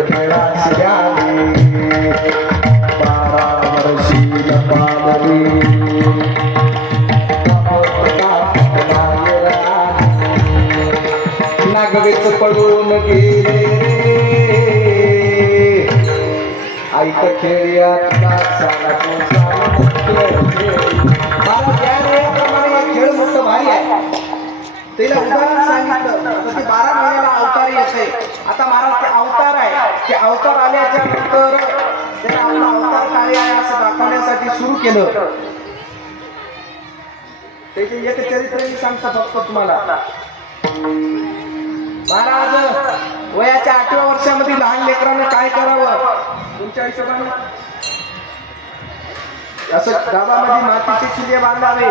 खेळाची द्यावी बारा वर्षी लपावली नागवेच पडून गेले. ऐक खेळ्यातला खेळ भारी आहे. तिला उदाहरण सांगितलं. तर ते बारा आता महाराज ते अवतार आहे. ते अवतार आल्याच्यानंतर त्याने आपला अवतार काय आहे असं दाखवण्यासाठी सुरू केलं. त्याचे एक चरित्र मी सांगता फक्त तुम्हाला. महाराज वयाच्या आठव्या वर्षामध्ये लहान लेकरांना काय करावं? तुमच्या हिशोबाने. असं गावामध्ये मातीचे चिले बांधावे.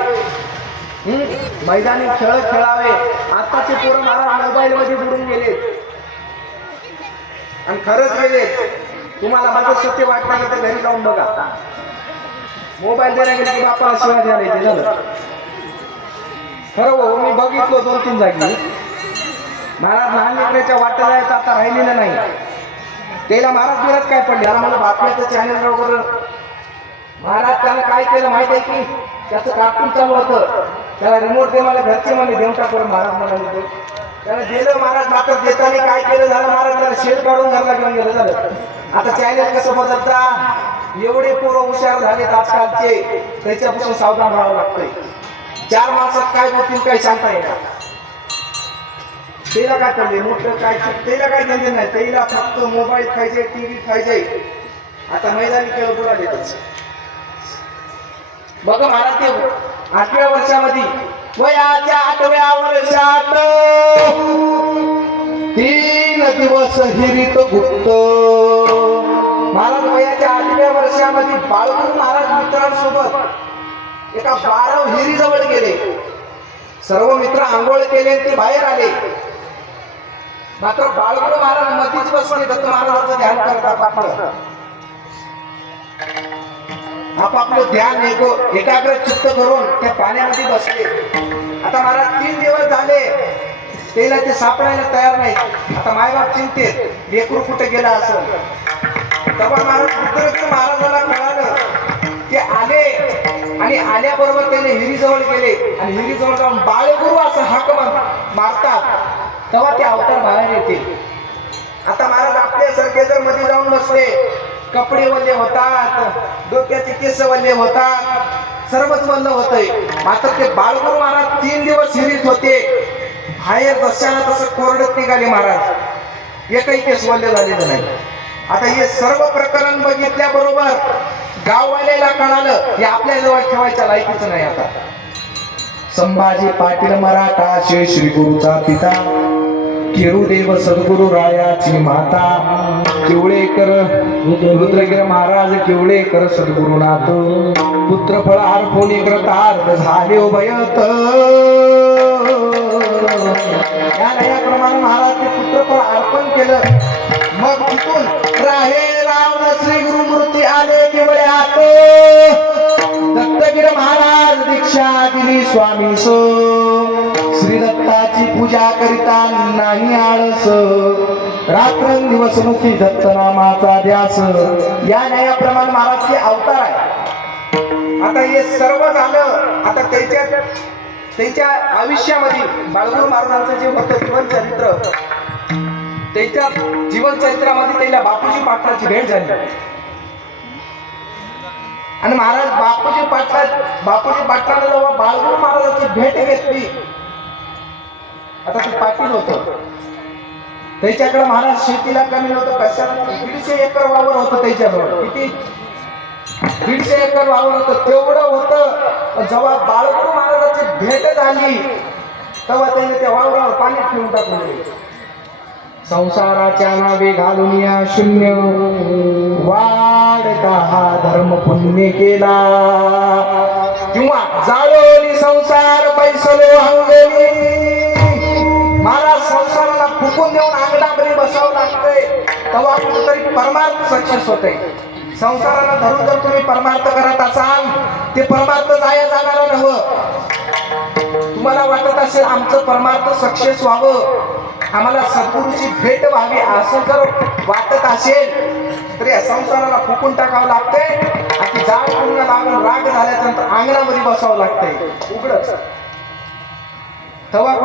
मैदानी खेळ खेळावे. आताचे पोरं महाराज मोबाईल मध्ये बुडून गेले. आणि खरंच गेले तुम्हाला माझं सत्य वाटणार तर घरी जाऊन बघा. मोबाईल द्यायला गेले की बापाला शिवाय द्यायला येते झालं खरं हो मी बघितलं दोन तीन जागी. महाराज लहान लेकराच्या वाटा जायचं आता राहिलेलं नाही. त्याला महाराज बिरात काय पडले? अरे मला बातम्याचं चॅनल वगैरे महाराज त्यानं काय केलं माहिती आहे की? त्याचं कार्टून चालू होतं. त्याला रिमोट दे मला घरचे म्हणले देऊन टाकू महाराज म्हणाले त्याला दिलं महाराज मात्र देताना काय केलं झालं? महाराज त्याला शेड काढून घरला घेऊन गेलं झालं. आता चॅनल कसं बदलता? एवढे पोरं हुशार झालेत आजकालचे. त्याच्यापासून सावधान राहावं लागतंय. चार माणसात काय बोलतील काही सांगता येणार? त्याला काय चालले मोठं काय त्याला काय धंदे नाही. त्याला फक्त मोबाईल खायचे टीव्ही खायचे आता मैदानी खेळ बुडालेतच बघा महाराज ते आठव्या वर्षामध्ये वयाच्या आठव्या वर्षात तीन दिवस हिरीत गुप्त. महाराज वयाच्या आठव्या वर्षामध्ये बाळगुरु महाराज मित्रांसोबत एका बारव हिरी जवळ गेले. सर्व मित्र आंघोळ केले ते बाहेर आले. मात्र बाळगुरु महाराज मधीच बसले दत्त महाराजांचं ध्यान करतात आपण आपापलं ध्यान एको एकाग्र चित्त करून त्या पाण्यामध्ये बसले. आता महाराज तीन दिवस झाले. त्याला ते सापडायला तयार नाही आता मायबाप चिंतेत. लेकरू कुठे गेला असं? तेव्हा महाराज बुद्धरत्न महाराजाला कळालं ते आले. आणि आल्याबरोबर त्याने हिरीजवळ गेले. आणि हिरीजवळ जाऊन बाळगुरु असं हाक मारतात. तेव्हा ते अवतार बाहेर येते आता महाराज आपल्यासारखे जर मध्ये जाऊन बसले कपडे वल्ले होतात डोक्याचे केस वल्ले होतात सर्वच वल्ल होतंय. मात्र ते बाळगुरु महाराज तीन दिवस हिरीत होते. बाहेर जशाला तसं कोरडत निघाले महाराज. एकही केस वल्ले झालेलं नाही. आता हे सर्व प्रकरण बघितल्याबरोबर गाववाल्याला कळालं हे आपल्या जवळ ठेवायच्या लायकीचं नाही आता. संभाजी पाटील मराठा श्री गुरुचा पिता. खेळूदेव सद्गुरु रायाची माता. केवळेकर रुद्रगिर महाराज केवळेकर सद्गुरुनाथ. पुत्रफळ अर्पणी कृतार्थ झाले उभयत या नयाप्रमाणे महाराज ते पुत्रफळ अर्पण केलं. मग तिथून राहे रावण श्री गुरु मूर्ती आले केवळ आत दत्तगिर महाराज दीक्षा दिली स्वामी सो. पूजा करिता नाही आळस. रात्रंदिवस नुसती दत्तनामाचा ध्यास. या न्यायाप्रमाणे महाराजचे अवतार आहे. आता हे सर्व झालं आता त्याच्या त्याच्या आयुष्यामध्ये बाळगुरु महाराजांचं जे होतं जीवन चरित्र त्याच्या जीवन चरित्रामध्ये त्याला बापूजी पाटलाची भेट झाली. आणि महाराज बापूजी पाटला बापूजी पाटलाने जेव्हा बाळगुरु महाराजांची भेट घेतली आता ते पाटील होत. त्याच्याकडे महाराज शेतीला कमी नव्हतं कशाला? दीडशे एकर वावर होतं त्याच्याजवळ. किती? दीडशे एकर वावर होतं. तेवढं होतं. जेव्हा बाळगुरु महाराजाची भेट झाली तेव्हा त्याने त्या वावरावर पाणी ठेवून टाकलं. संसाराच्या नावे घालून या शून्य. वाढता हा धर्म पुण्य केला. किंवा जाळोनी संसार पैसलो अंगणी संसाराला देऊन अंगडांबरी बसावं लागतंय. तेव्हा कुठेतरी परमार्थ सक्सेस होते संसाराला धरून जर तुम्ही परमार्थ करत असाल ते परमार्थ जाया जाणार नव्हं. तुम्हाला वाटत असेल आमचं परमार्थ सक्सेस व्हावं. आम्हाला सद्गुरूची भेट व्हावी असं जर वाटत असेल तर या संसाराला फुकून टाकावं लागतंय. आणि जाळ पूर्ण लागून राग झाल्यानंतर अंगणामध्ये बसावं लागतंय. उघडच तेव्हा